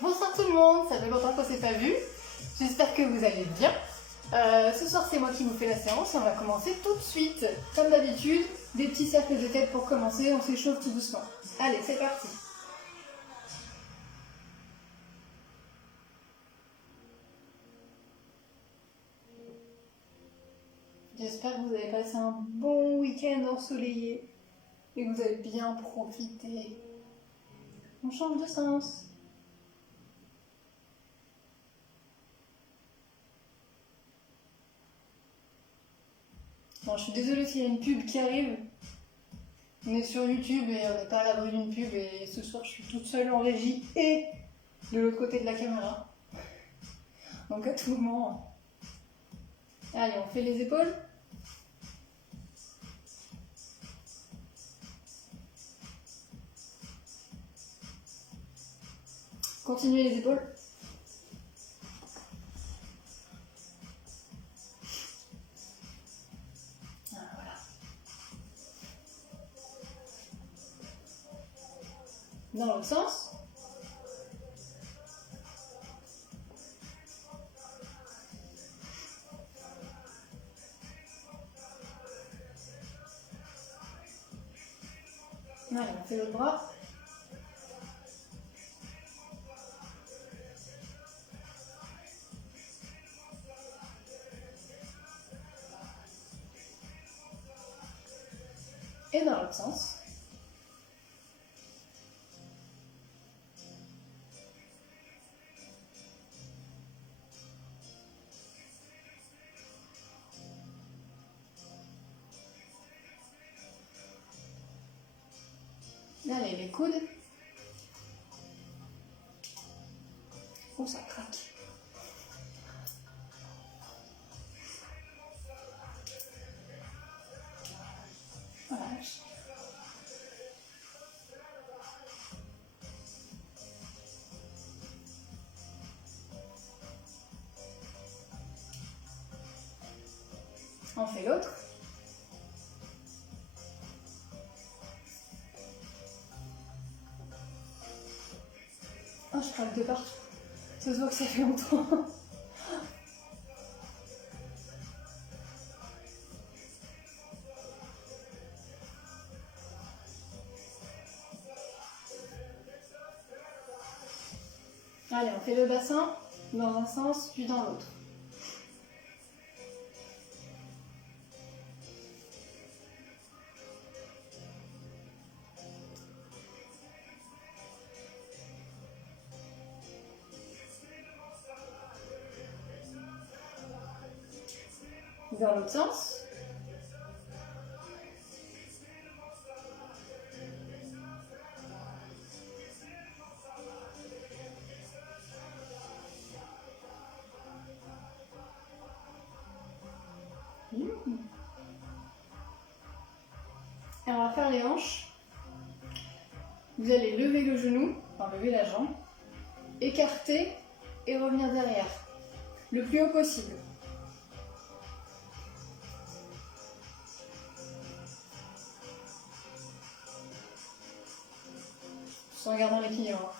Bonsoir tout le monde, ça fait longtemps qu'on s'est pas vu. J'espère que vous allez bien. Ce soir c'est moi qui vous fais la séance et on va commencer tout de suite. Comme d'habitude, des petits cercles de tête pour commencer, on s'échauffe tout doucement. Allez, c'est parti. J'espère que vous avez passé un bon week-end ensoleillé et que vous avez bien profité. On change de sens. Bon, je suis désolée s'il y a une pub qui arrive. On est sur YouTube et on n'est pas à l'abri d'une pub et ce soir je suis toute seule en régie et de l'autre côté de la caméra. Donc à tout moment. Allez, on fait les épaules. Continuez les épaules. Voilà. Dans l'autre sens. Allez, on fait l'autre bras. Et dans l'autre sens. Allez, les coudes. Oh, ça craque. Voilà. On fait l'autre. Oh, je craque de partout. Ça se voit que ça fait longtemps. Allez, on fait le bassin dans un sens puis dans l'autre. Dans l'autre sens. Et on va faire les hanches. Vous allez lever le genou, enfin lever la jambe, écarter et revenir derrière, le plus haut possible. Sans gardant l'équilibre.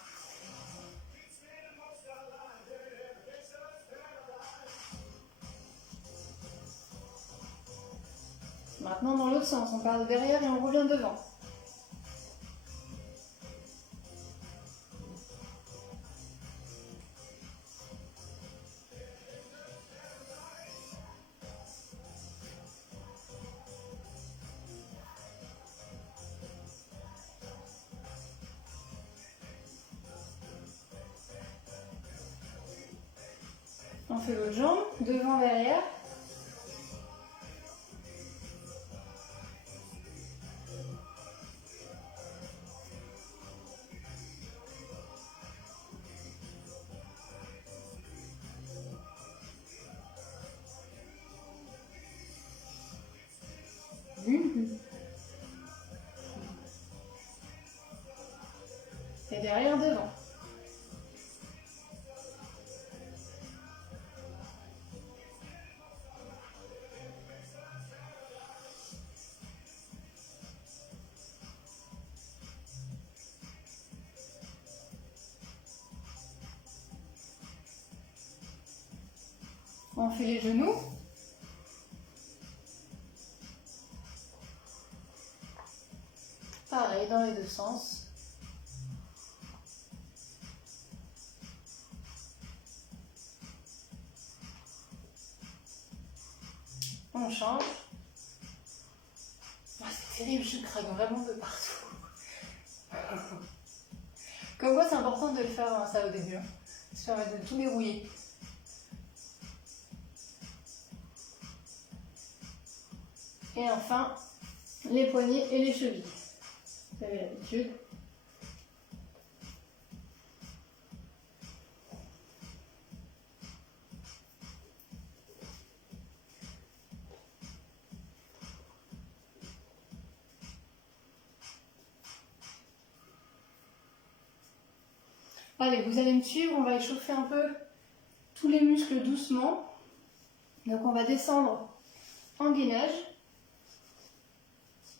Maintenant dans l'autre sens, on part de derrière et on revient devant. On fait l'autre jambe, devant, derrière. Et derrière, devant. On fait les genoux. Pareil dans les deux sens. On change. Ah, c'est terrible, je craque vraiment de partout. Comme quoi, c'est important de le faire ça au début. Ça permet de tout dérouiller. Et enfin, les poignets et les chevilles. Vous avez l'habitude. Allez, vous allez me suivre, on va échauffer un peu tous les muscles doucement. Donc on va descendre en gainage.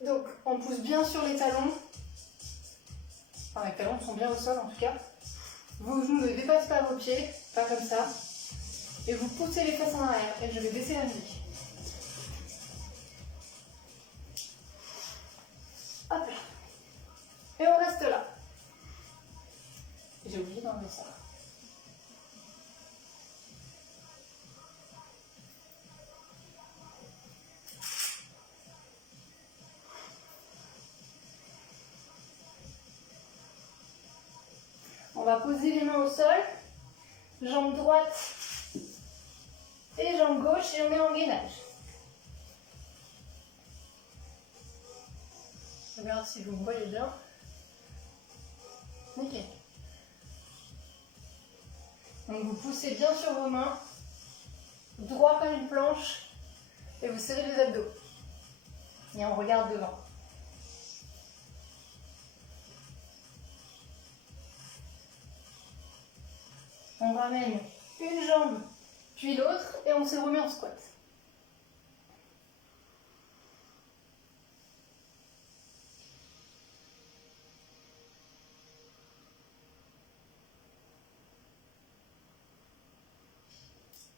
Donc on pousse bien sur les talons. Enfin les talons sont bien au sol en tout cas. Vos genoux ne dépassent pas vos pieds, pas comme ça. Et vous poussez les fesses en arrière. Et je vais baisser la musique. Hop là. Et on reste là. J'ai oublié d'enlever ça. On va poser les mains au sol, jambe droite et jambe gauche et on est en gainage. Je regarde si vous me voyez bien. Nickel. Donc vous poussez bien sur vos mains, droit comme une planche, et vous serrez les abdos. Et on regarde devant. On ramène une jambe, puis l'autre, et on se remet en squat.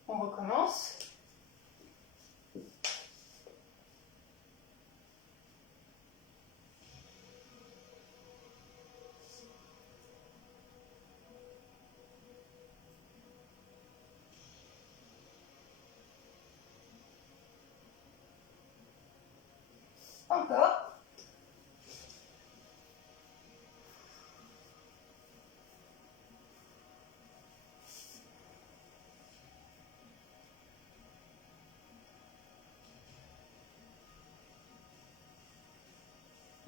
On recommence. Encore.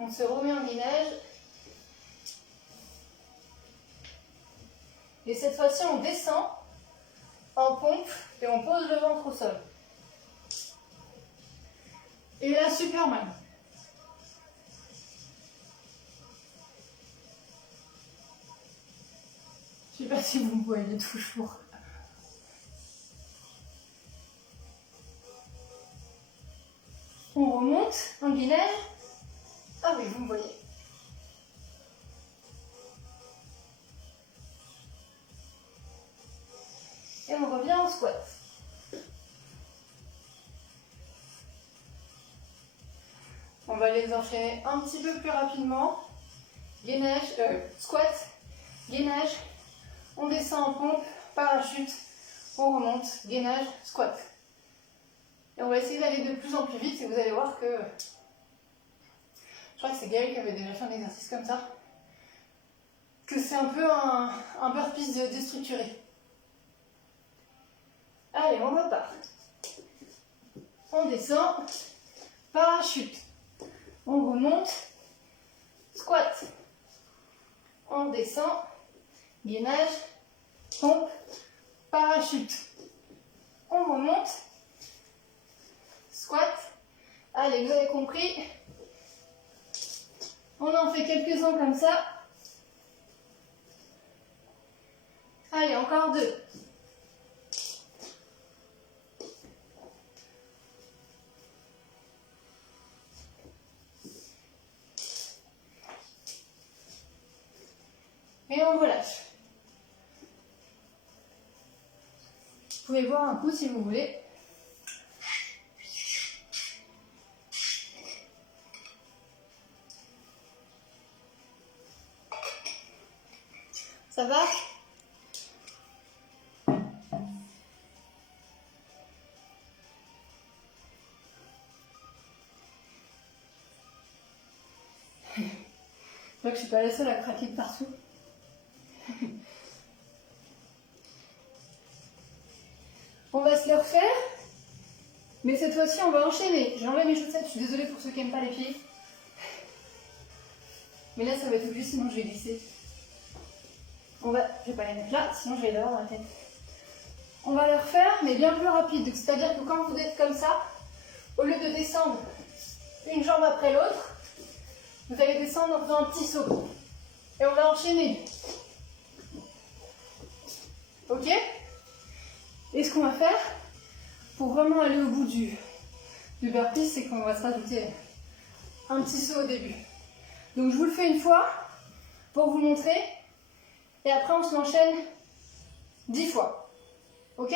On se remet en gainage. Et cette fois-ci, on descend en pompe et on pose le ventre au sol. Et là, Superman. Je ne sais pas si vous me voyez toujours. On remonte en gainage. Ah oui, vous me voyez. Et on revient en squat. On va les enchaîner un petit peu plus rapidement. Gainage, squat, gainage, on descend en pompe, parachute, on remonte, gainage, squat. Et on va essayer d'aller de plus en plus vite et vous allez voir que... Je crois que c'est Gaël qui avait déjà fait un exercice comme ça. Que c'est un peu un burpees déstructuré. Allez, on repart. On descend, parachute. On remonte, squat. On descend, gainage, pompe, parachute. On remonte, squat. Allez, vous avez compris. On en fait quelques-uns comme ça. Allez, encore deux. Et on relâche. pouvez boire un coup si vous voulez. Ça va? Je vois que je suis pas la seule à craquer de partout. On va se le refaire, mais cette fois-ci on va enchaîner. J'ai enlevé mes chaussettes, je suis désolée pour ceux qui n'aiment pas les pieds. Mais là ça va être obligé, sinon je vais glisser. Je vais pas les mettre là, sinon je vais les avoir dans la tête. On va le refaire, mais bien plus rapide. C'est-à-dire que quand vous êtes comme ça, au lieu de descendre une jambe après l'autre, vous allez descendre en faisant un petit saut. Et on va enchaîner. Ok? Et ce qu'on va faire, pour vraiment aller au bout du burpee, c'est qu'on va se rajouter un petit saut au début. Donc je vous le fais une fois, pour vous montrer. Et après on se l'enchaîne 10 fois. Ok?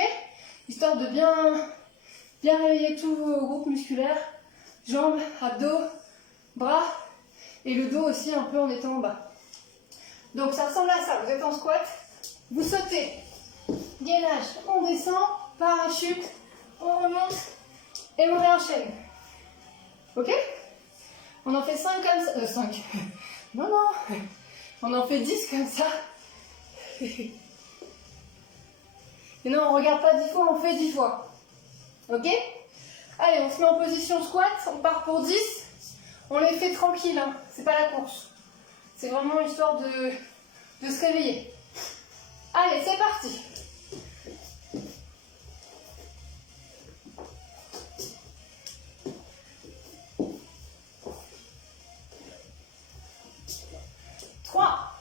Histoire de bien réveiller tous vos groupes musculaires. Jambes, abdos, bras. Et le dos aussi un peu en étant en bas. Donc ça ressemble à ça. Vous êtes en squat. Vous sautez. Gainage. On descend. Parachute. On remonte. Et on réenchaîne. Ok? On en fait 5 comme ça. 5. Non, non. On en fait 10 comme ça. Et non, on regarde pas 10 fois, on fait 10 fois. Ok? Allez, on se met en position squat. On part pour 10. On les fait tranquille, hein. C'est pas la course. C'est vraiment histoire de se réveiller. Allez, c'est parti. Trois.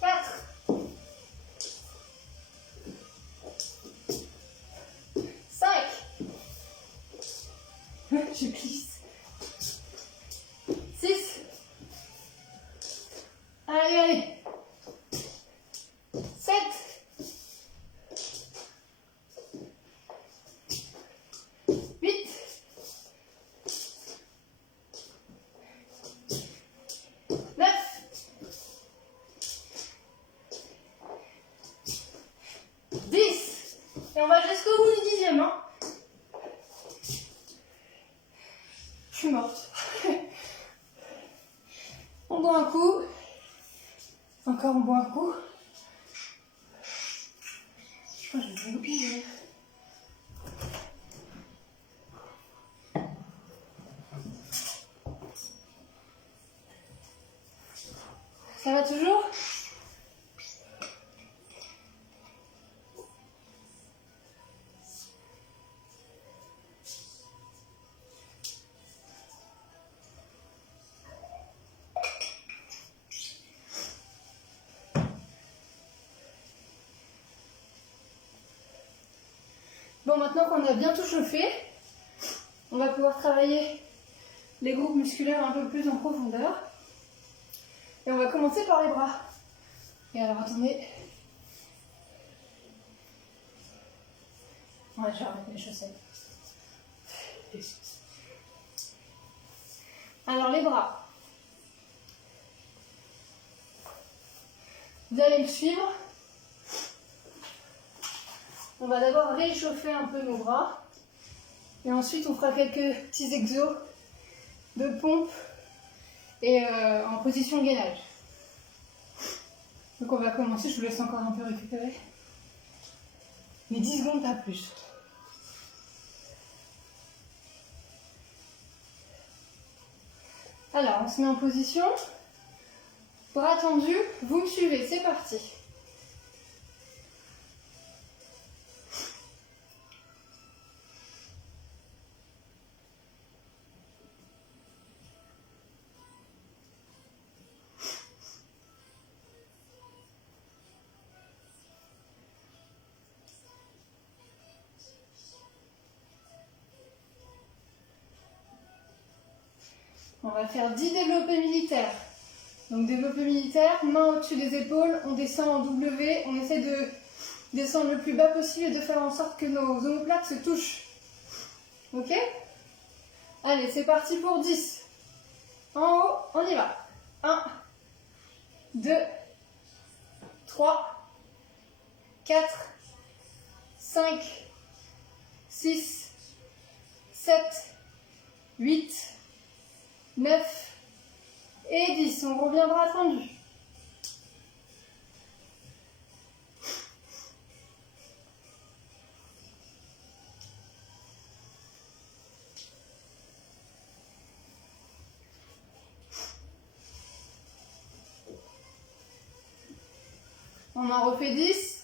4. 5. Je glisse. 6. Allez, allez. 7. 8. 9. 10. Et on va jusqu'au bout du 10e. Hein. Je suis morte. On boit un coup. Encore on boit un coup. Je crois que je vais oublier. Ça va toujours? Bon, maintenant qu'on a bien tout chauffé, on va pouvoir travailler les groupes musculaires un peu plus en profondeur. Et on va commencer par les bras. Et alors, attendez. Ouais, je vais remettre mes chaussettes. Alors, les bras. Vous allez me suivre. On va d'abord réchauffer un peu nos bras. Et ensuite, on fera quelques petits exos de pompe et en position gainage. Donc on va commencer, je vous laisse encore un peu récupérer. Mais 10 secondes, pas plus. Alors, on se met en position. Bras tendus, vous me suivez, c'est parti. On va faire 10 développés militaires. Donc développé militaire, main au-dessus des épaules, on descend en W, on essaie de descendre le plus bas possible et de faire en sorte que nos omoplates se touchent. Ok? Allez, c'est parti pour 10. En haut, on y va. 1, 2, 3, 4, 5, 6, 7, 8, 9 et 10. On revient bras tendus. On en refait 10.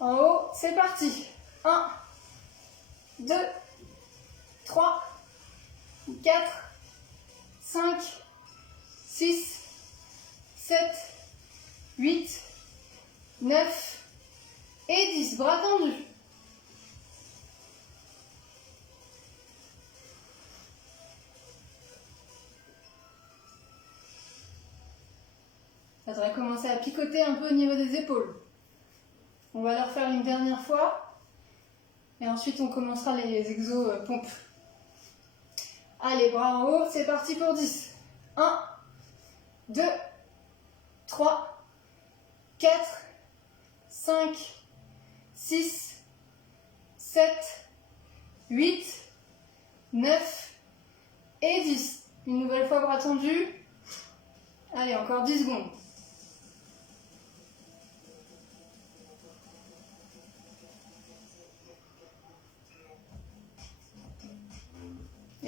En haut, c'est parti. 1, 2, 3, 4, 5, 6, 7, 8, 9 et 10. Bras tendus. Ça devrait commencer à picoter un peu au niveau des épaules. On va le refaire une dernière fois. Et ensuite, on commencera les exos pompes. Allez, bras en haut, c'est parti pour 10. 1, 2, 3, 4, 5, 6, 7, 8, 9 et 10. Une nouvelle fois, bras tendus. Allez, encore 10 secondes.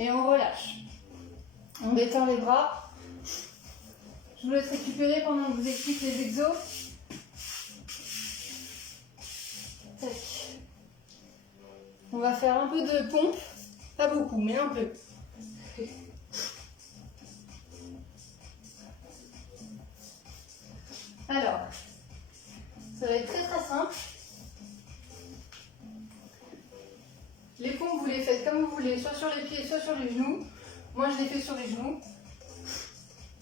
Et on relâche. On détend les bras. Je vous laisse récupérer pendant que je vous explique les exos. Tac. On va faire un peu de pompe. Pas beaucoup, mais un peu. Alors, ça va être très très simple. Les pompes, vous les faites comme vous voulez, soit sur les pieds, soit sur les genoux. Moi, je les fais sur les genoux.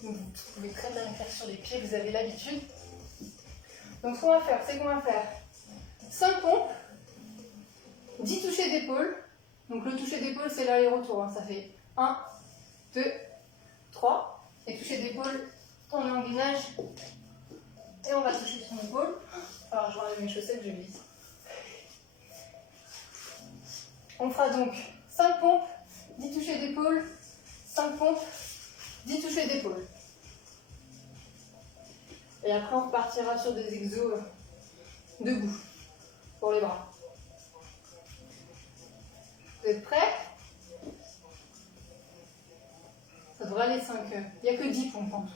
Donc, vous pouvez très bien les faire sur les pieds, vous avez l'habitude. Donc, ce qu'on va faire, c'est qu'on va faire 5 pompes, 10 touchés d'épaule. Donc, le toucher d'épaule, c'est l'aller-retour. Hein. Ça fait 1, 2, 3. Et toucher d'épaule, on est en gainage. Et on va toucher son épaule. Alors, je enlève mes chaussettes, je glisse. On fera donc 5 pompes, 10 touchés d'épaule, 5 pompes, 10 touchés d'épaule. Et après, on repartira sur des exos debout pour les bras. Vous êtes prêts? Ça devrait aller 5. Il n'y a que 10 pompes en tout.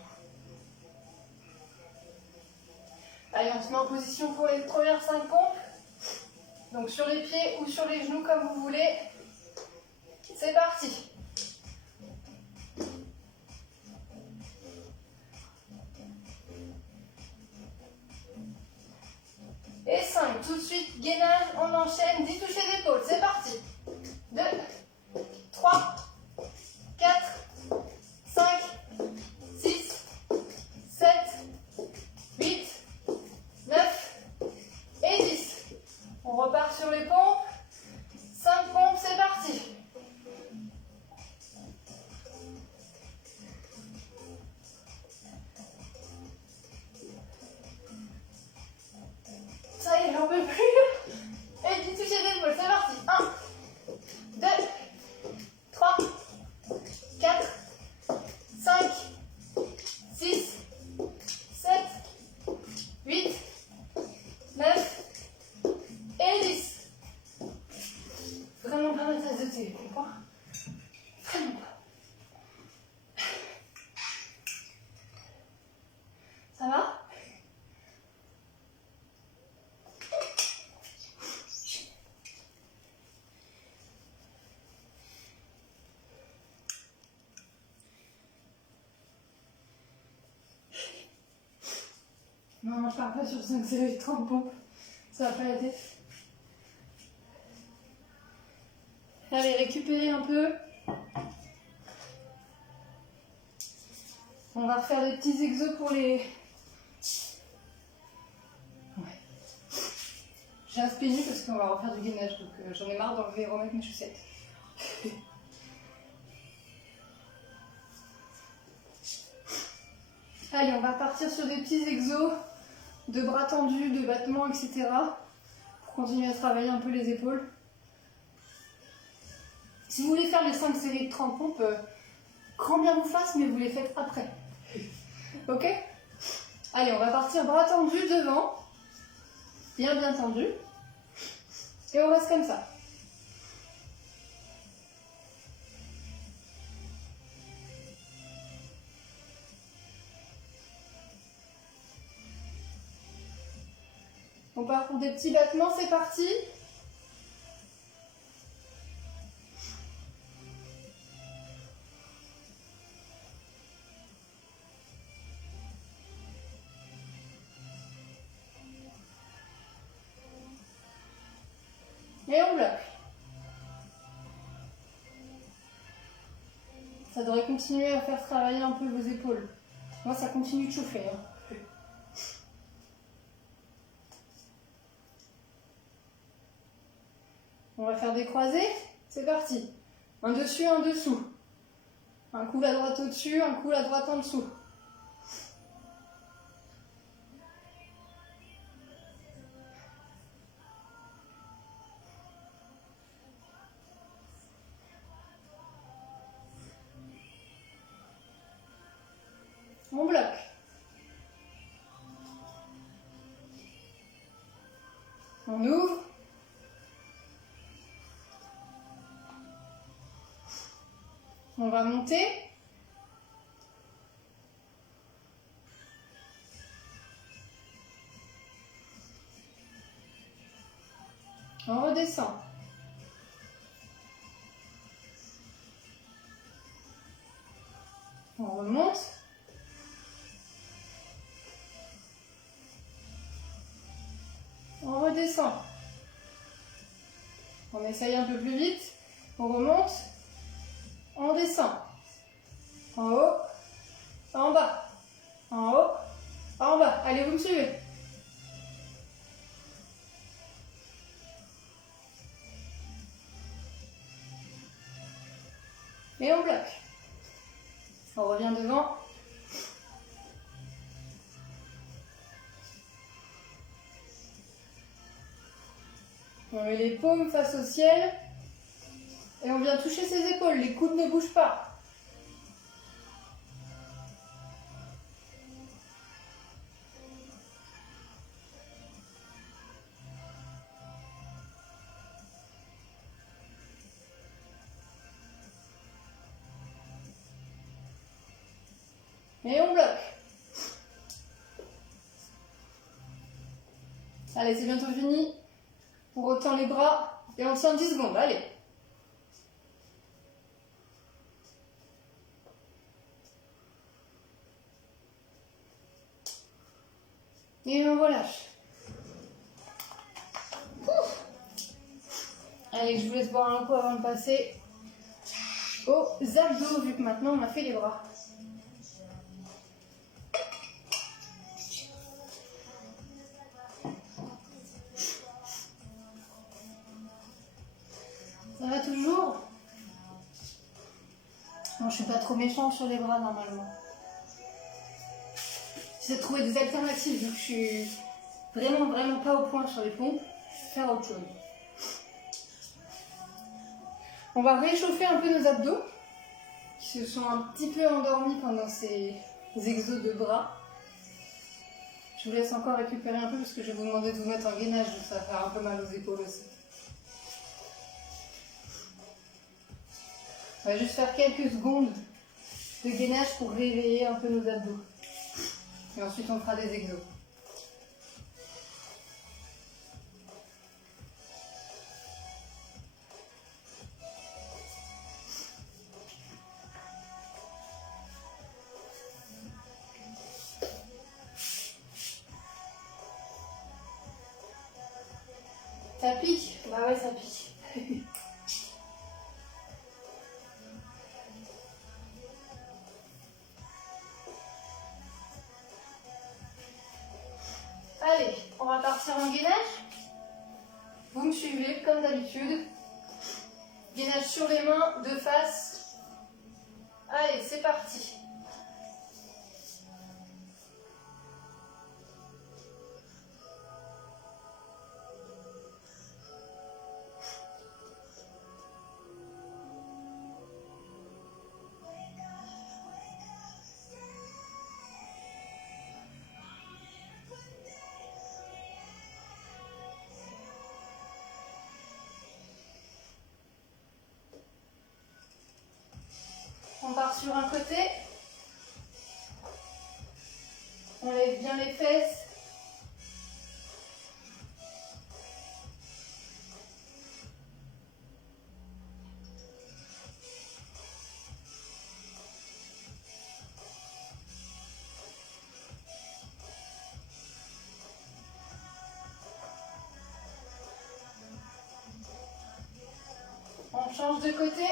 Allez, on se met en position pour les premières 5 pompes. Donc sur les pieds ou sur les genoux comme vous voulez. C'est parti. Et 5. Tout de suite, gainage, on enchaîne. 10 touchés d'épaule. C'est parti. 2, 3, 4, 5, 6, 7, 8, 9 et 10. On repart sur les pompes. 5 pompes, c'est parti. Ça y est, j'en peux plus. Et 10 touchés d'épaule, c'est parti. 1, 2, 3, 4, 5, 6, 7, 8, 9 et 10. Vraiment pas mal de télé, tu comprends? Vraiment pas. Ça va? Non, je pars pas sur 5 séries de 30 pompes. Ça va pas la tête. Allez, récupérer un peu. On va refaire des petits exos pour les... Ouais. J'ai un pieds nus parce qu'on va refaire du gainage, donc j'en ai marre d'enlever et remettre mes chaussettes. Allez, on va partir sur des petits exos de bras tendus, de battements, etc. pour continuer à travailler un peu les épaules. Si vous voulez faire les 5 séries de 30 pompes, grand bien vous fasse, mais vous les faites après. Ok? Allez, on va partir bras tendus devant, bien tendu, et on reste comme ça. On part pour des petits battements, c'est parti. Et on bloque. Ça devrait continuer à faire travailler un peu vos épaules. Moi, ça continue de chauffer. Hein. On va faire des croisés. C'est parti. Un dessus, un dessous. Un coup la droite au-dessus, un coup la droite en dessous. On bloque. On ouvre. On va monter. On redescend. On remonte. On redescend. On essaye un peu plus vite. On remonte. On descend. En haut. En bas. En haut. En bas. Allez, vous me suivez. Et on bloque. On revient devant. On met les paumes face au ciel. Et on vient toucher ses épaules. Les coudes ne bougent pas. Et on bloque. Allez, c'est bientôt fini. On retend les bras et on tient 10 secondes. Allez. Et on relâche. Allez, je vous laisse boire un coup avant de passer aux abdos, vu que maintenant on a fait les bras. Ça va toujours? Non, je suis pas trop méchante sur les bras normalement. J'essaie de trouver des alternatives, donc je suis vraiment pas au point sur les pompes. Je vais faire autre chose. On va réchauffer un peu nos abdos, qui se sont un petit peu endormis pendant ces exos de bras. Je vous laisse encore récupérer un peu parce que je vais vous demander de vous mettre en gainage, donc ça va faire un peu mal aux épaules aussi. On va juste faire quelques secondes de gainage pour réveiller un peu nos abdos. Et ensuite on fera des exos. Ça pique? Bah ouais, ça pique. partir en gainage. Vous me suivez comme d'habitude. Gainage sur les mains, de face. Allez, c'est parti. On part sur un côté. On lève bien les fesses. On change de côté.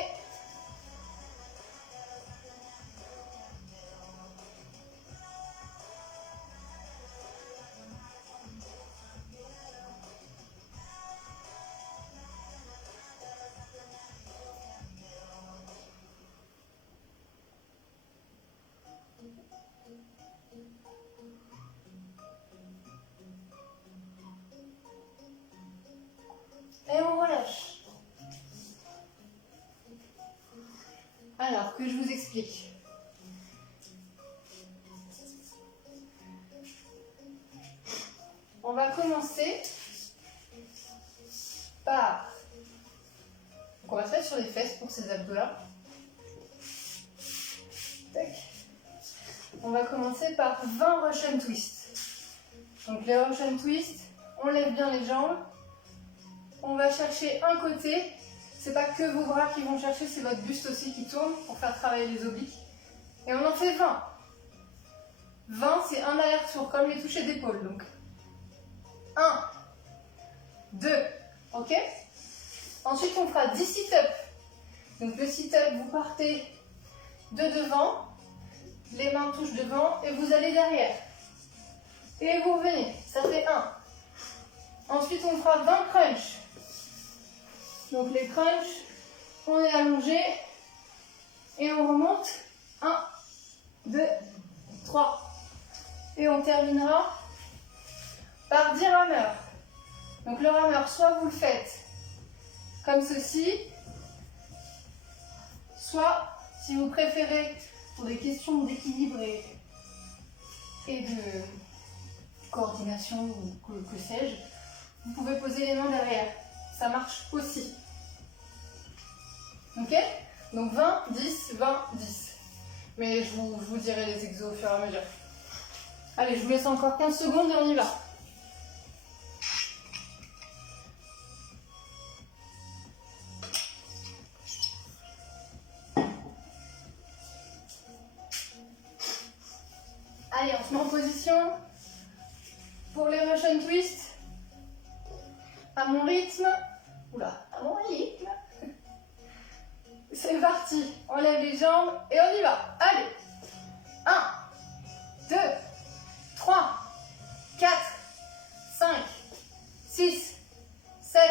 Et on relâche. Alors, que je vous explique. On va commencer par... Donc on va se mettre sur les fesses pour ces abdos-là. Tac. On va commencer par 20 Russian Twist. Donc les Russian Twist, on lève bien les jambes. On va chercher un côté. C'est pas que vos bras qui vont chercher, c'est votre buste aussi qui tourne pour faire travailler les obliques. Et on en fait 20. 20, c'est un aller-retour, comme les touchés d'épaule. Donc 1, 2, ok? Ensuite, on fera 10 sit-up. Donc le sit-up, vous partez de devant, les mains touchent devant et vous allez derrière. Et vous revenez, ça fait 1. Ensuite, on fera 20 crunchs. Donc les crunchs, on est allongé et on remonte. 1, 2, 3. Et on terminera par 10 rameurs. Donc le rameur, soit vous le faites comme ceci, soit, si vous préférez, pour des questions d'équilibre et de coordination ou que sais-je, vous pouvez poser les mains derrière. Ça marche aussi. Ok? Donc 20, 10, 20, 10. Mais je vous dirai les exos au fur et à mesure. Allez, je vous laisse encore 15 secondes et on y va. Allez, on se met en position pour les Russian Twist. À mon rythme. Oula, à mon rythme. C'est parti. On lève les jambes et on y va. Allez. 1, 2, 3, 4, 5, 6, 7,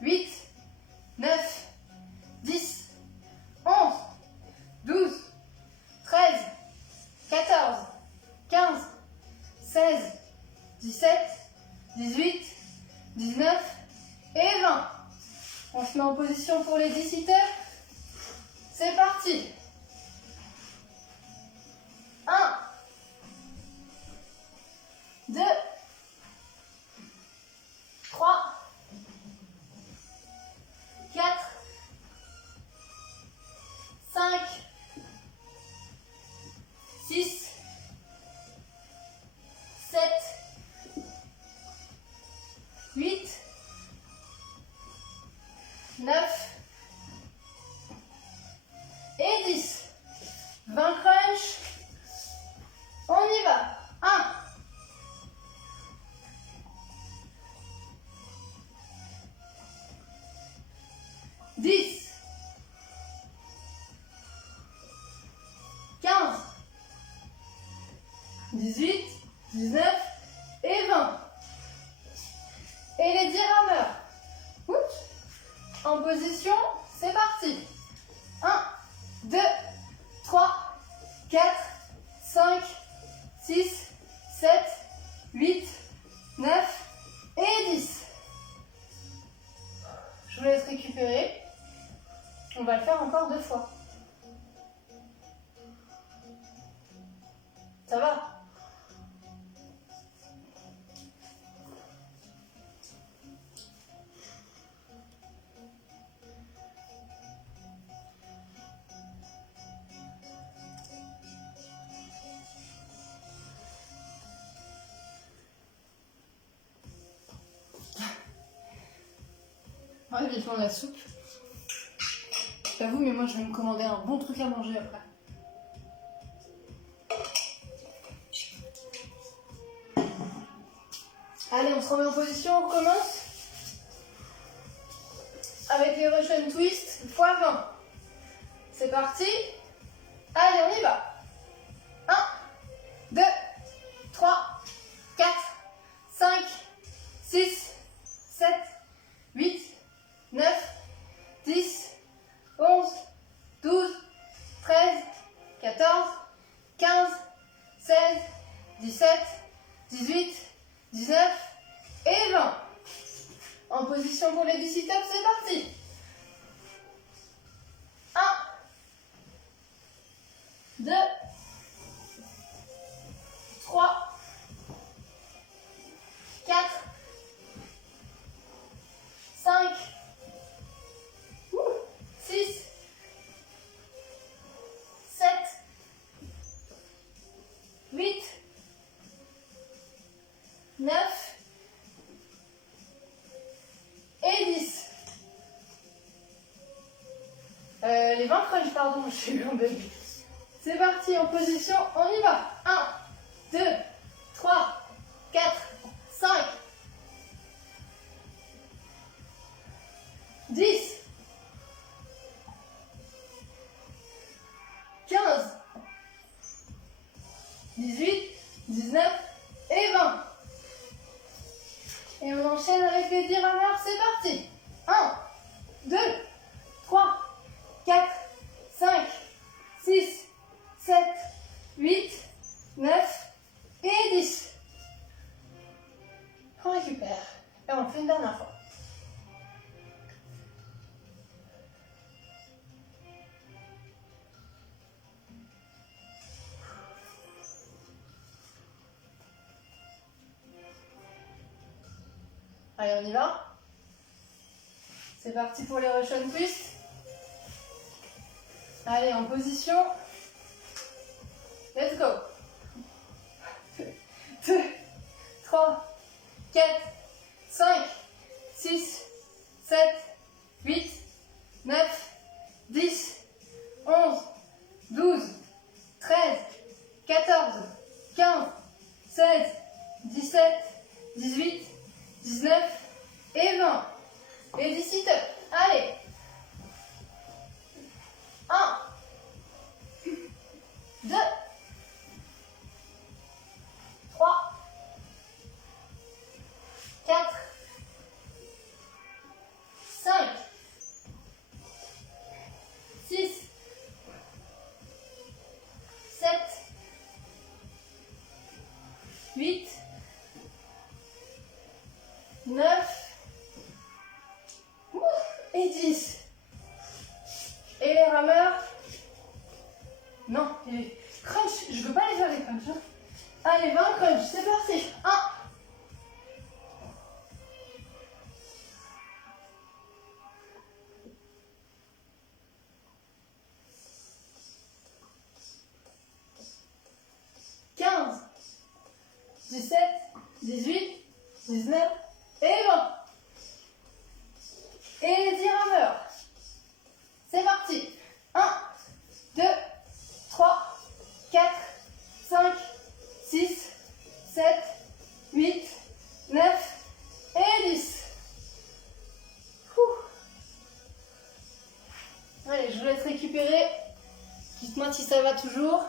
8, 9, 10, 11, 12, 13, 14, 15, 16, 17, 18, 19 et 20. On se met en position pour les 10 sit-ups. C'est parti. 1, 2, 3, 4, 5, 6, 7, 8, 9 et 10. 20 crunch. On y va. 1, 10, 15, 18, 19 et 20. position, c'est parti. 1, 2, 3, 4, 5, 6, 7, 8, 9 et 10. Je vous laisse récupérer. On va le faire encore 2 fois. Ça va? Ouais, vivement la soupe. J'avoue, mais moi je vais me commander un bon truc à manger après. Allez, on se remet en position, on recommence. Avec les Russian Twist x 20. C'est parti. Allez, on y va. 1, 2, 3, 4, 5, 6, 7, 8, 9, 10, 11, 12, 13, 14, 15, 16, 17, 18, 19 et 20. En position pour les 10 sit-ups, c'est parti. 1, 2, 3, 4, 5, 6, 7, 8, 9 et 10. Les 20 crunch, pardon, je suis un bébé. C'est parti, en position, on y va. 1, 2, 3, 4, 5, 10, 15, 18, 19 et 20. Et on enchaîne avec les 10 rameurs, c'est parti. 1, 2, 3, 4, 5, 6, 7, 8, 9 et 10. On récupère. Et on le fait une dernière fois. Allez, on y va. C'est parti pour les Russian Twist. Allez, en position. Let's go. 2, 3, 4, 5, 6, 7, 8, 9, 10, 11, 12, 13, 14, 15, 16, 17, 18, 19 et 20. Et 10 sit-ups. Allez. 1, 2, 3, 4, 5, 6, 7, 8, 9 et 10. Et les rameurs. Non, les crunch, je veux pas les faire les crunch. Hein. Allez, 20 crunch, c'est parti. 1, 15, 17, 18, 19 et 20. Et les 10 rameurs. C'est parti. 1, 2, 3, 4, 5, 6, 7, 8, 9 et 10. Allez, je vous laisse récupérer. Dites-moi si ça va toujours.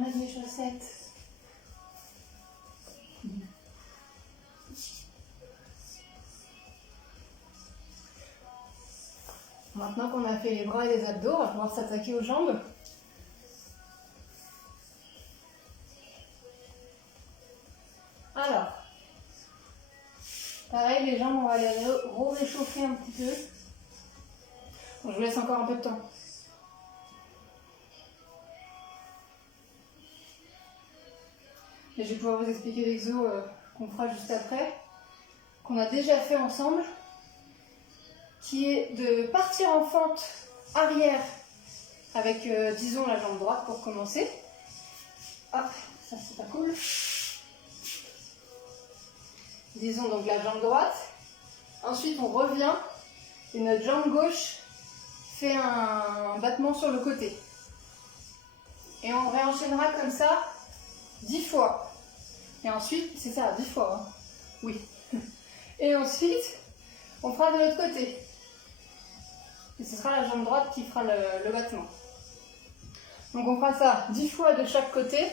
remettre mes chaussettes. Maintenant qu'on a fait les bras et les abdos, on va pouvoir s'attaquer aux jambes. Alors, pareil, les jambes, on va les réchauffer un petit peu. Bon, je vous laisse encore un peu de temps. Et je vais pouvoir vous expliquer l'exo qu'on fera juste après, qu'on a déjà fait ensemble, qui est de partir en fente arrière avec, disons, la jambe droite pour commencer. Hop, ça c'est pas cool. Disons donc la jambe droite. Ensuite, on revient et notre jambe gauche fait un battement sur le côté. Et on réenchaînera comme ça 10 fois. Et ensuite, c'est ça, 10 fois. Hein. Oui. Et ensuite, on fera de l'autre côté. Et ce sera la jambe droite qui fera le battement. Donc on fera ça 10 fois de chaque côté.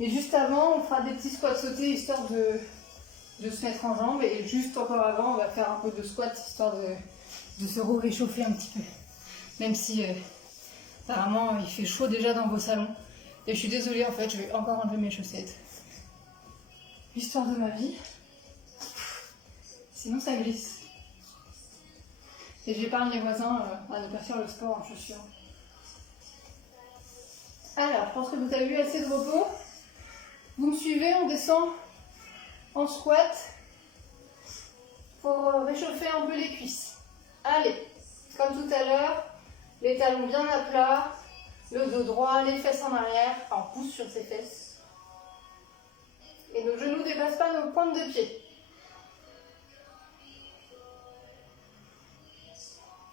Et juste avant, on fera des petits squats sautés histoire de se mettre en jambes. Et juste encore avant, on va faire un peu de squat histoire de se réchauffer un petit peu. Même si apparemment il fait chaud déjà dans vos salons. Et je suis désolée, en fait, je vais encore enlever mes chaussettes. Histoire de ma vie. Sinon ça glisse. Et j'épargne les voisins à ne pas faire le sport en chaussures. Alors, je pense que vous avez eu assez de repos. Vous me suivez, on descend en squat pour réchauffer un peu les cuisses. Allez, comme tout à l'heure, les talons bien à plat, le dos droit, les fesses en arrière, enfin, on pousse sur ses fesses. Et nos genoux ne dépassent pas nos pointes de pied.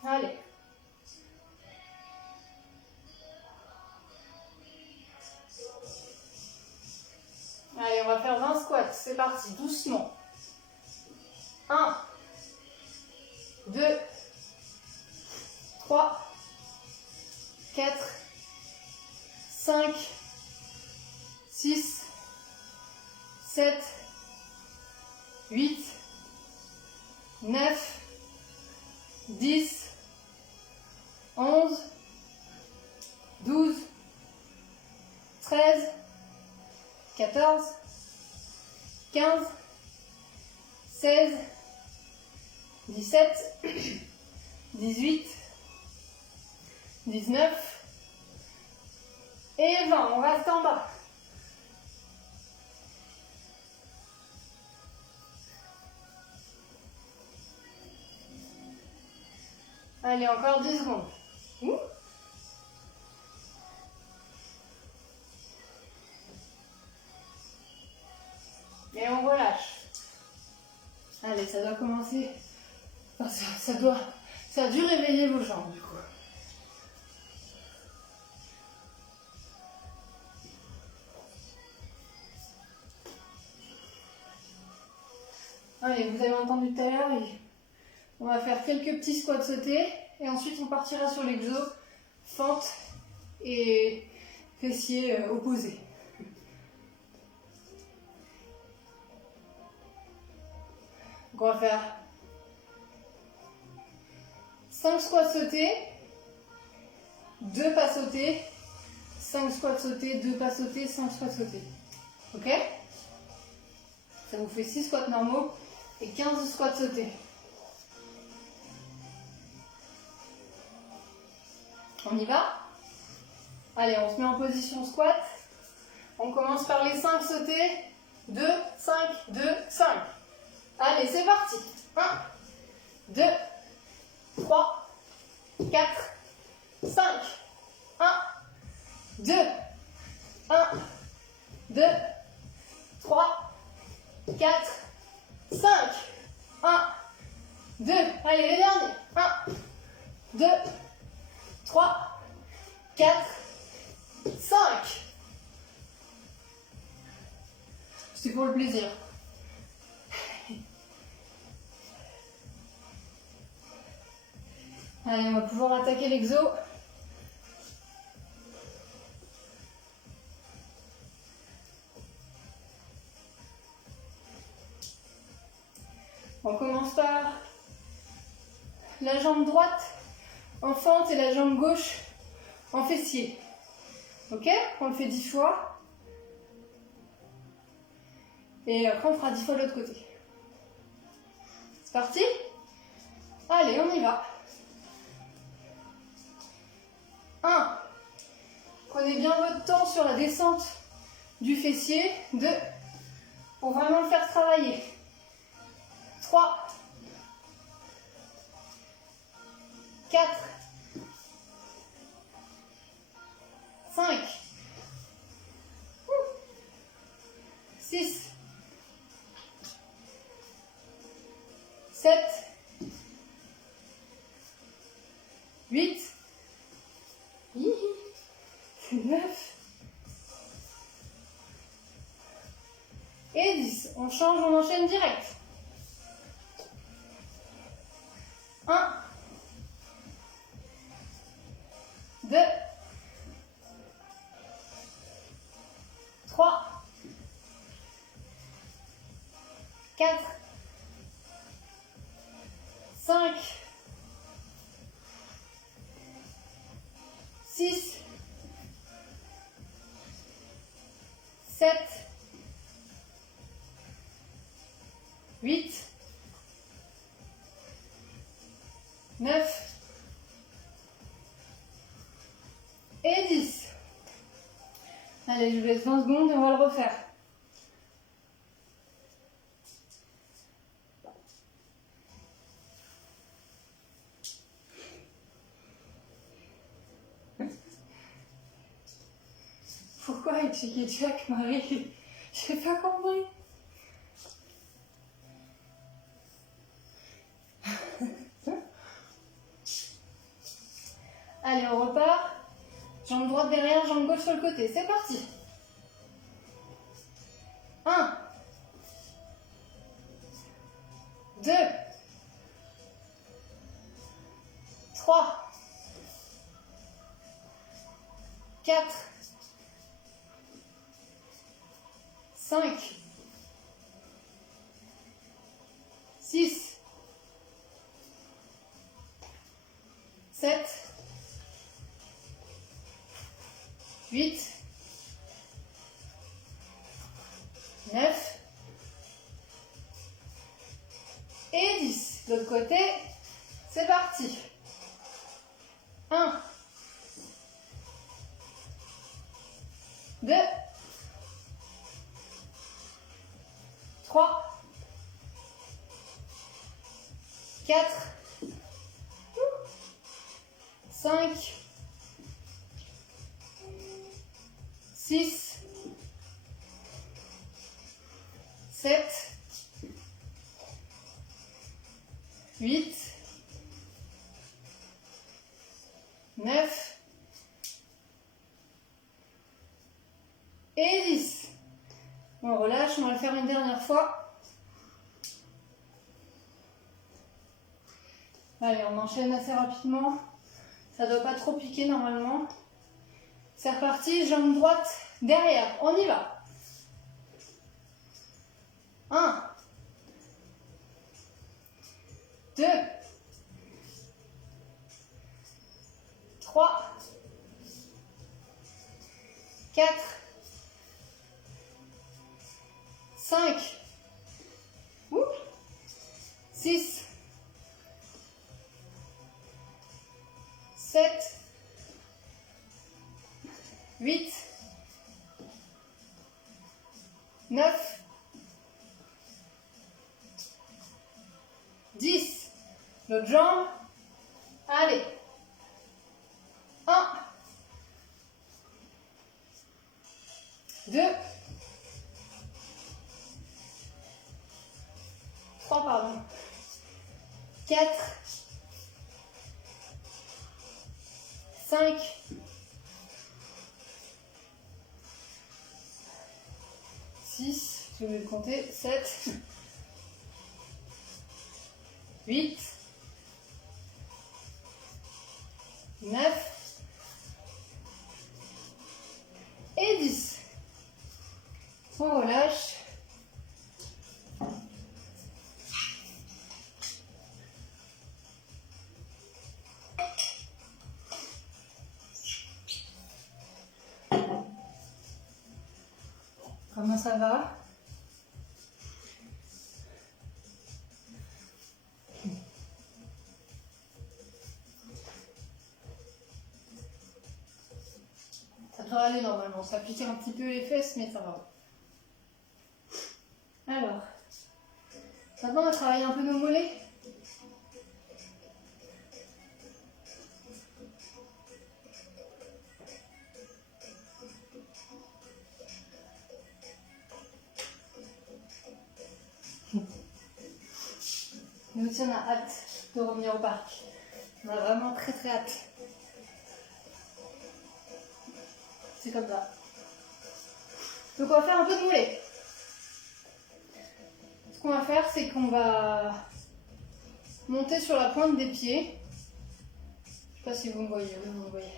Allez. Allez, on va faire 20 squats. C'est parti, doucement. 1, 2, 3, 4, 5, 6, 7, 8, 9, 10, 11, 12, 13, 14, 15, 16, 17, 18, 19 et 20. On reste en bas. Allez, encore 10 secondes. Ouh. Et on relâche. Allez, ça doit commencer. Enfin, ça a dû réveiller vos jambes du coup. Allez, vous avez entendu tout à l'heure, on va faire quelques petits squats sautés et ensuite on partira sur l'exo, fente et fessiers opposés. Donc on va faire 5 squats sautés, 2 pas sautés, 5 squats sautés, 2 pas sautés, 5 squats sautés. Ok? Ça vous fait 6 squats normaux et 15 squats sautés. On y va? Allez, on se met en position squat. On commence par les 5 sautés. 2, 5, 2, 5. Allez, c'est parti. 1, 2, 3, 4, 5. 1, 2, 1, 2, 3, 4, 5. 1, 2. Allez, les derniers. 1, 2, 3, 4, 5. C'est pour le plaisir. Allez, on va pouvoir attaquer l'exo. On commence par la jambe droite en fente et la jambe gauche en fessier. Ok? On le fait 10 fois. Et après, on fera 10 fois de l'autre côté. C'est parti? Allez, on y va. 1. Prenez bien votre temps sur la descente du fessier. 2. Pour vraiment le faire travailler. 3. 4. 5. 6. 7. 8. 9. Et 10. On change, on enchaîne direct. 1. 2. 3. 4. 5. 6. 7. 8. 9. Et 10. Allez, je vous laisse 20 secondes et on va le refaire. Pourquoi étudier Jack, Marie? J'ai pas compris. Allez, on repart. Jambe droite derrière, jambe gauche sur le côté. C'est parti. 1. 2. 3. 4. 5. 6. 7. 8. 9. Et 10. De l'autre côté, c'est parti. 1. 2. 3. 4. 5. 6. 7. 8. 9. Et 10. On relâche, on va le faire une dernière fois. Allez, on enchaîne assez rapidement. Ça ne doit pas trop piquer normalement. C'est reparti, jambe droite derrière. On y va. 1. 2. 3. 4. 5. 6. 7. 8. 9. 10. L'autre jambe. Allez. 1. 2. 3, pardon. 4. 5. 6. Je vais le compter. 7. 8. 9. Et 10. On relâche. va. Ça devrait aller normalement. Ça pique un petit peu les fesses, mais ça va. Alors, maintenant on va travailler un peu nos mollets. Nous aussi on a hâte de revenir au parc. On a vraiment très très hâte. C'est comme ça. Donc on va faire un peu de mollets. Ce qu'on va faire, c'est qu'on va monter sur la pointe des pieds. Je sais pas si vous me voyez, oui, vous me voyez.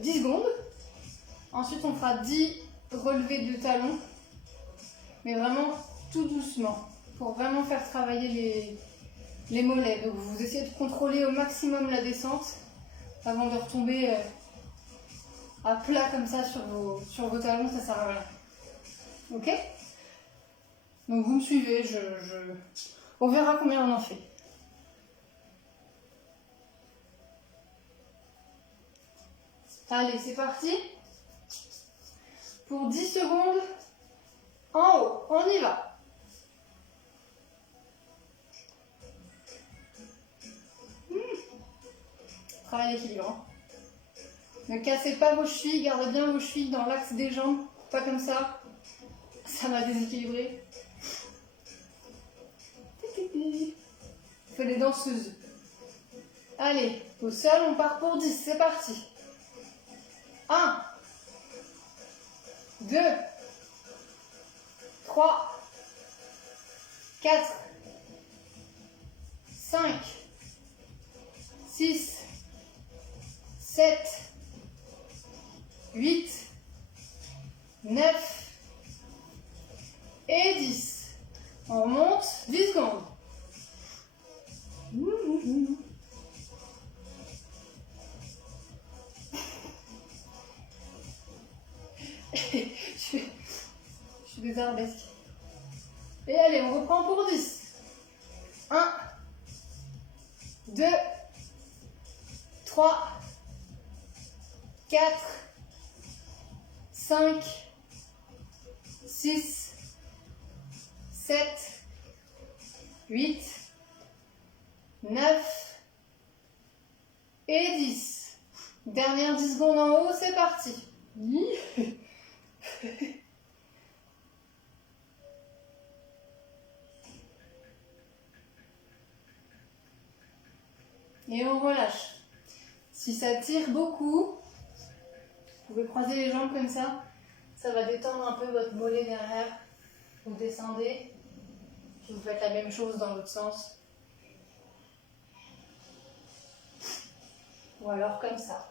10 secondes. Ensuite, on fera 10 relevés de talons, mais vraiment tout doucement, pour vraiment faire travailler les mollets. Donc vous essayez de contrôler au maximum la descente avant de retomber à plat comme ça sur vos talons, ça sert à rien. Ok? Donc vous me suivez, on verra combien on en fait. Allez, c'est parti. Pour 10 secondes, en haut, on y va. Travail d'équilibre. Hein. Ne cassez pas vos chevilles, gardez bien vos chevilles dans l'axe des jambes, pas comme ça. Ça m'a déséquilibré. On fait des danseuses. Allez, au sol, on part pour 10, c'est parti. 1, 2, 3, 4, 5, 6, 7, 8, 9 et 10. On remonte, 10 secondes. Je suis des arabesques. Et allez, on reprend pour 10. 1, 2, 3, 4, 5, 6, 7, 8, 9 et 10. Dernière 10 secondes en haut, c'est parti. Et on relâche. Si ça tire beaucoup, vous pouvez croiser les jambes comme ça. Ça va détendre un peu votre mollet derrière. Vous descendez. Vous faites la même chose dans l'autre sens. Ou alors comme ça.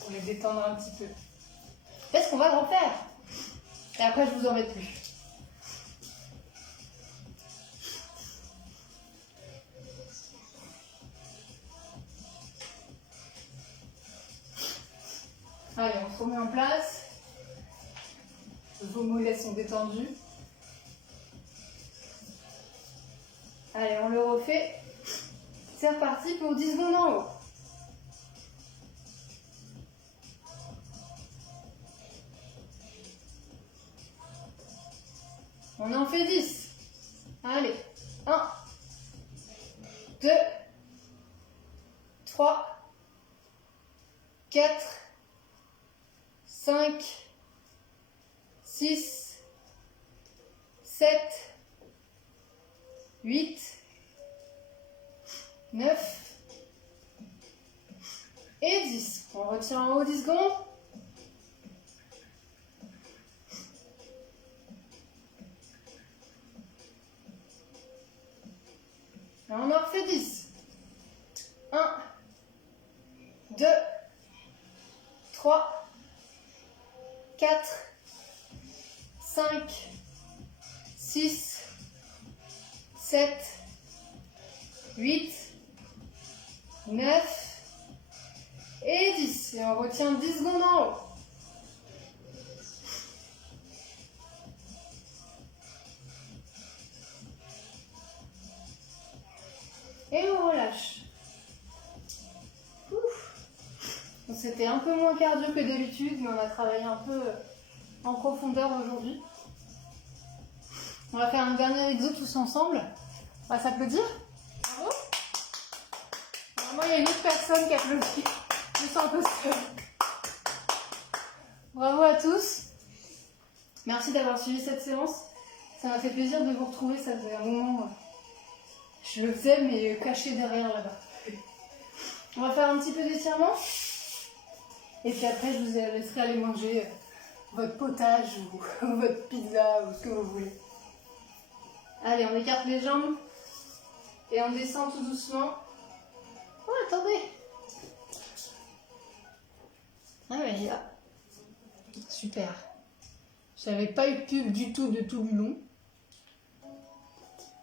Pour les détendre un petit peu. Qu'est-ce qu'on va refaire? Et après, je vous embête plus. Allez, on se remet en place. Vos mollets sont détendus. Allez, on le refait. C'est reparti pour 10 secondes en haut. On en fait 10. Allez. 1, 2, 3, 4, 5, 6, 7, 8, 9 et 10. On retient en haut 10 secondes. Et on en refait 10. 1, 2, 3, 4, 5, 6, 7, 8, 9 Et 10. Et on retient 10 secondes en haut. Et on relâche. C'était un peu moins cardio que d'habitude, mais on a travaillé un peu en profondeur aujourd'hui. On va faire un dernier exo tous ensemble. On va s'applaudir. Bravo. Alors moi, il y a une autre personne qui applaudit. Je me sens un peu seule. Bravo à tous. Merci d'avoir suivi cette séance. Ça m'a fait plaisir de vous retrouver. Ça faisait un moment. Je le faisais, mais caché derrière là-bas. On va faire un petit peu d'étirement. Et puis après, je vous laisserai aller manger votre potage ou votre pizza ou ce que vous voulez. Allez, on écarte les jambes et on descend tout doucement. Oh, attendez. Ah ouais, là. Super. J'avais pas eu de pub du tout de tout le long.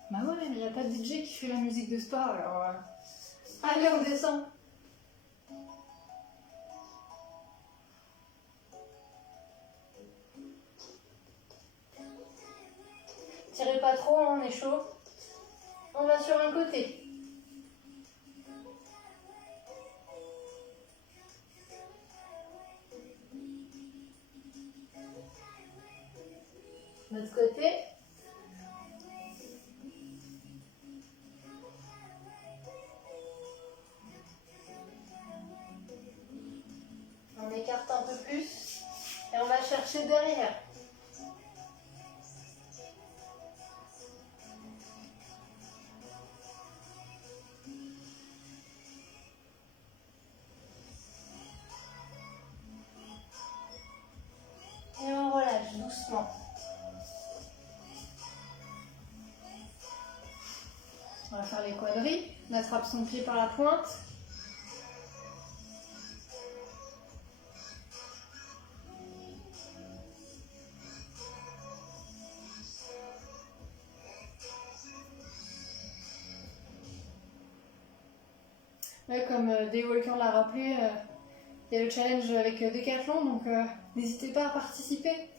Bah ouais, mais il n'y a pas de DJ qui fait la musique de sport, alors... Allez, on descend. Tirez pas trop, on est chaud. On va sur un côté. L'autre côté. On écarte un peu plus et on va chercher derrière. Et on relâche doucement. On va faire les quadrilles. On attrape son pied par la pointe. Là, comme Dave Walker l'a rappelé, il y a le challenge avec Decathlon, donc n'hésitez pas à participer.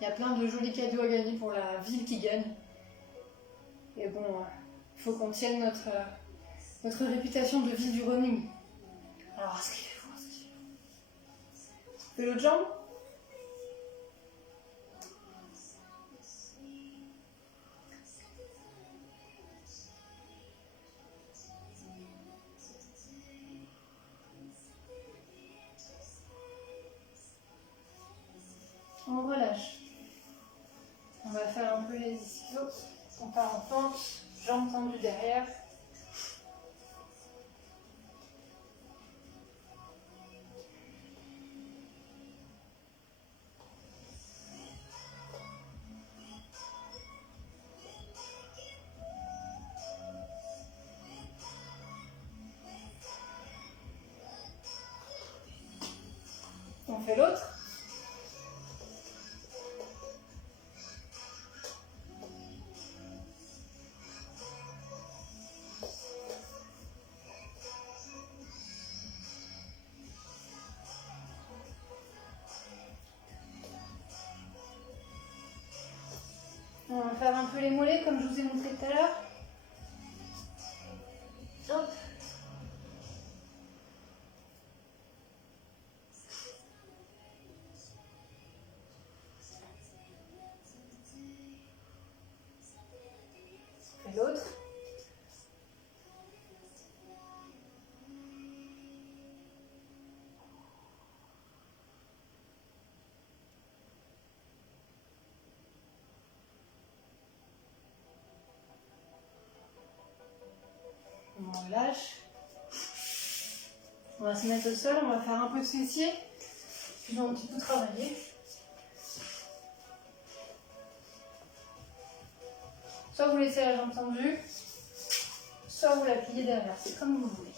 Il y a plein de jolis cadeaux à gagner pour la ville qui gagne. Et bon, il faut qu'on tienne notre réputation de ville du running. Alors, inscrivez-vous. Fais l'autre jambe. On relâche. On va faire un peu les ischios. On part en pente, jambes tendues derrière. On fait l'autre. On va faire un peu les mollets comme je vous ai montré tout à l'heure. Hop. On fait l'autre. On relâche. On va se mettre au sol, on va faire un peu de fessier. Puis on va un petit peu travailler. Soit vous laissez la jambe tendue, soit vous la pliez derrière. C'est comme vous voulez.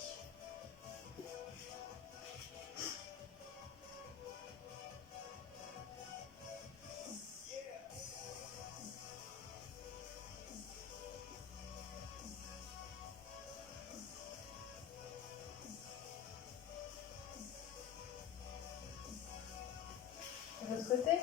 côté.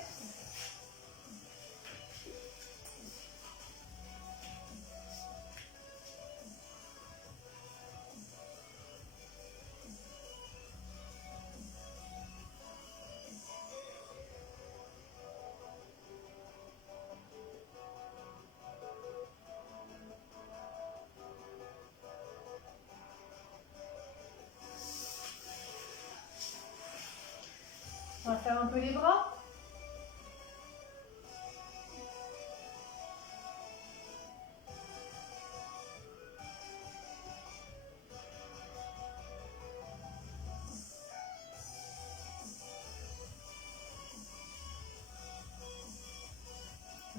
On va faire un peu les bras.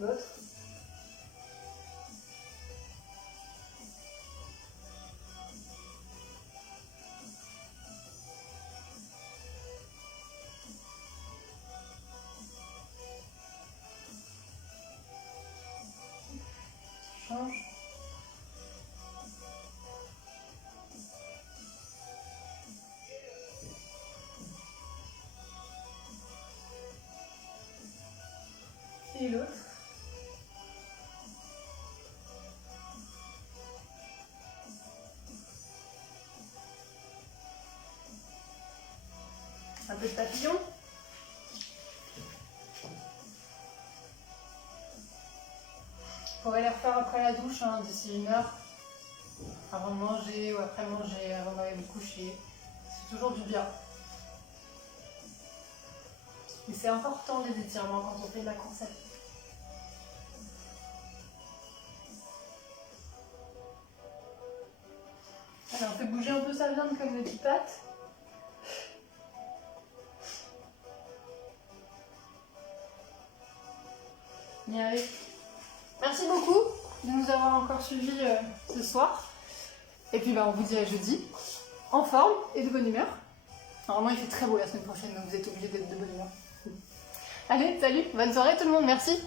L'autre. Change. Et l'autre. Un peu de papillon. On pourrait les refaire après la douche, hein, d'ici 1 heure. Avant de manger ou après manger, avant d'aller me coucher. C'est toujours du bien. Et c'est important les étirements quand on fait de la course à pied. Alors on fait bouger un peu sa viande comme des petites pattes. Et allez. Merci beaucoup de nous avoir encore suivis ce soir. Et puis on vous dit à jeudi, en forme et de bonne humeur. Normalement il fait très beau la semaine prochaine, donc vous êtes obligés d'être de bonne humeur. Allez, salut, bonne soirée tout le monde, merci.